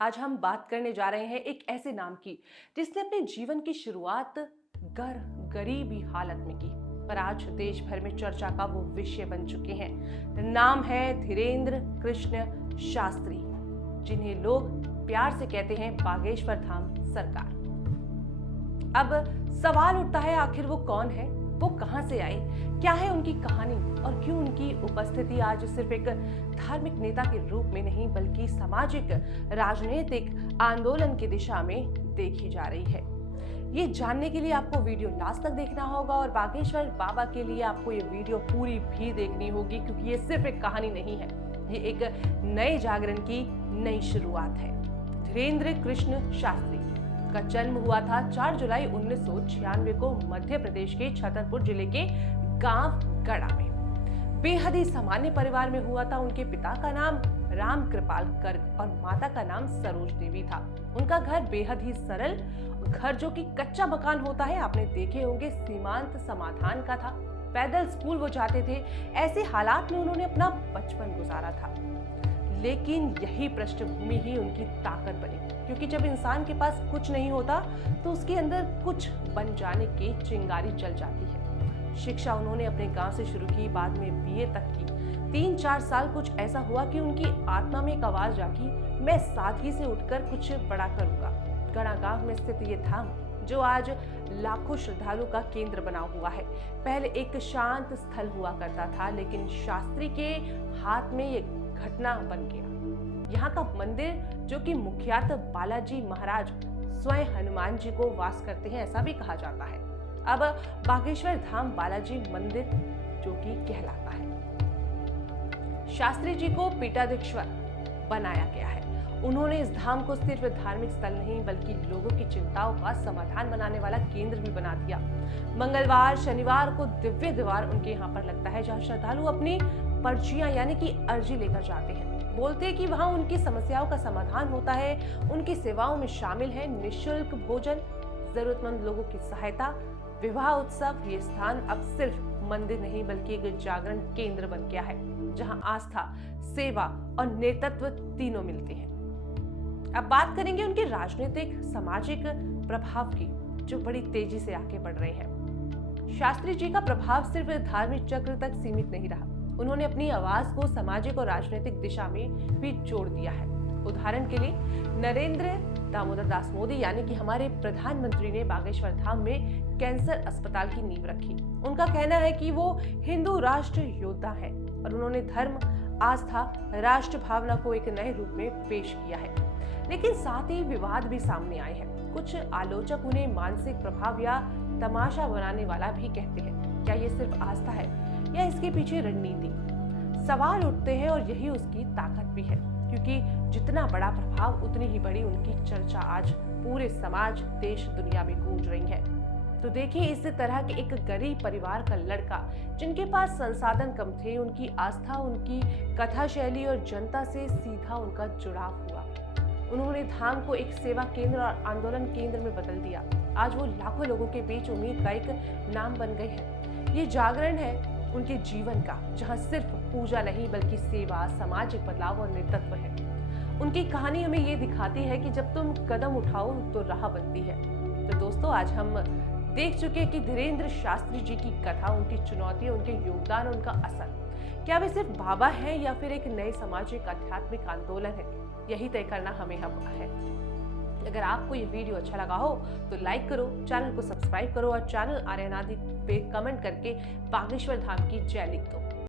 आज हम बात करने जा रहे हैं एक ऐसे नाम की जिसने अपने जीवन की शुरुआत गरीबी हालत में की, पर आज देश भर में चर्चा का वो विषय बन चुके हैं। नाम है धीरेंद्र कृष्ण शास्त्री, जिन्हें लोग प्यार से कहते हैं बागेश्वर धाम सरकार। अब सवाल उठता है, आखिर वो कौन है, वो कहां से आए, क्या है उनकी कहानी और क्यों उनकी उपस्थिति आज सिर्फ एक धार्मिक नेता के रूप में नहीं बल्कि सामाजिक राजनीतिक आंदोलन की दिशा में देखी जा रही है। ये जानने के लिए आपको वीडियो लास्ट तक देखना होगा और बागेश्वर बाबा के लिए आपको ये वीडियो पूरी भी देखनी होगी, क्योंकि ये सिर्फ एक कहानी नहीं है, ये एक नए जागरण की नई शुरुआत है। धीरेंद्र कृष्ण शास्त्री का जन्म हुआ था 4 जुलाई 1996 को मध्य प्रदेश के छतरपुर जिले के गांव गड़ा में। बेहद ही सामान्य परिवार में हुआ था। उनके पिता का नाम राम कृपाल गर्ग और माता का नाम सरोज देवी था। उनका घर बेहद ही सरल घर, जो कि कच्चा मकान होता है, आपने देखे होंगे, सीमांत समाधान का था। पैदल स्कूल वो जाते थे। ऐसे हालात में उन्होंने अपना बचपन गुजारा था, लेकिन यही पृष्ठभूमि ही उनकी ताकत बनी, क्योंकि जब इंसान के पास कुछ नहीं होता तो उसके अंदर कुछ बन जाने की चिंगारी जल जाती है। शिक्षा उन्होंने अपने गांव से शुरू की, बाद में बीए तक की। 3-4 साल कुछ ऐसा हुआ कि उनकी आत्मा में एक आवाज जागी, मैं सादगी से उठकर कुछ बड़ा करूंगा। गड़ा गांव में स्थित ये धाम, जो आज लाखों श्रद्धालु का केंद्र बना हुआ है, पहले एक शांत स्थल हुआ करता था, लेकिन शास्त्री के हाथ में ये घटना बन गया। यहाँ का मंदिर, जो कि मुखियात बालाजी महाराज स्वयं हनुमान जी को वास करते हैं, ऐसा भी कहा जाता है, अब बागेश्वर धाम बालाजी मंदिर जो कि कहलाता है। शास्त्री जी को पीठाधीश्वर बनाया गया है। उन्होंने इस धाम को सिर्फ धार्मिक स्थल नहीं बल्कि लोगों की चिंताओं का समाधान बनाने वाला केंद्र भी बना दिया। मंगलवार शनिवार को दिव्य द्वार उनके यहाँ पर लगता है, जहाँ श्रद्धालु अपनी पर्चियां यानी कि अर्जी लेकर जाते हैं। बोलते हैं कि वहां उनकी समस्याओं का समाधान होता है। उनकी सेवाओं में शामिल है निःशुल्क भोजन, जरूरतमंद लोगों की सहायता, विवाह उत्सव। ये स्थान अब सिर्फ मंदिर नहीं बल्कि एक जागरण केंद्र बन गया है, जहां आस्था, सेवा और नेतृत्व तीनों मिलते हैं। अब बात करेंगे उनके राजनीतिक सामाजिक प्रभाव की, जो बड़ी तेजी से आगे बढ़ रहे हैं। शास्त्री जी का प्रभाव सिर्फ धार्मिक चक्र तक सीमित नहीं रहा, उन्होंने अपनी आवाज को सामाजिक और राजनीतिक दिशा में भी जोड़ दिया है। उदाहरण के लिए नरेंद्र दामोदर दास मोदी यानी कि हमारे प्रधानमंत्री ने बागेश्वर धाम में कैंसर अस्पताल की नींव रखी। उनका कहना है कि वो हिंदू राष्ट्र योद्धा है और उन्होंने धर्म, आस्था, राष्ट्र भावना को एक नए रूप में पेश किया है। लेकिन साथ ही विवाद भी सामने आए हैं। कुछ आलोचक उन्हें मानसिक प्रभाव या तमाशा बनाने वाला भी कहते हैं। क्या ये सिर्फ आस्था है या इसके पीछे रणनीति? सवाल उठते हैं और यही उसकी ताकत भी है, क्योंकि जितना बड़ा प्रभाव उतनी ही बड़ी उनकी चर्चा आज पूरे समाज, देश, दुनिया में गूंज रही है। तो देखिए, इस तरह के एक गरीब परिवार का लड़का, जिनके पास संसाधन कम थे, उनकी आस्था, उनकी कथा शैली और जनता से सीधा उनका जुड़ाव हुआ। उन्होंने धाम को एक सेवा केंद्र और आंदोलन केंद्र में बदल दिया। आज वो लाखों लोगों के बीच उम्मीद का एक नाम बन गए हैं। ये जागरण है उनके जीवन का, जहां सिर्फ पूजा नहीं बल्कि सेवा, सामाजिक बदलाव और नेतृत्व है। उनकी कहानी हमें ये दिखाती है कि जब तुम कदम उठाओ तो राह बनती है। तो दोस्तों, आज हम देख चुके हैं कि धीरेंद्र शास्त्री जी की कथा, उनकी चुनौती, उनके योगदान, उनका असर, क्या वे सिर्फ बाबा हैं या फिर एक नए सामाजिक आध्यात्मिक आंदोलन है, यही तय करना हमें अब है। अगर आपको ये वीडियो अच्छा लगा हो तो लाइक करो, चैनल को सब्सक्राइब करो और चैनल आर्यनादि पे कमेंट करके बागेश्वर धाम की जय लिख दो।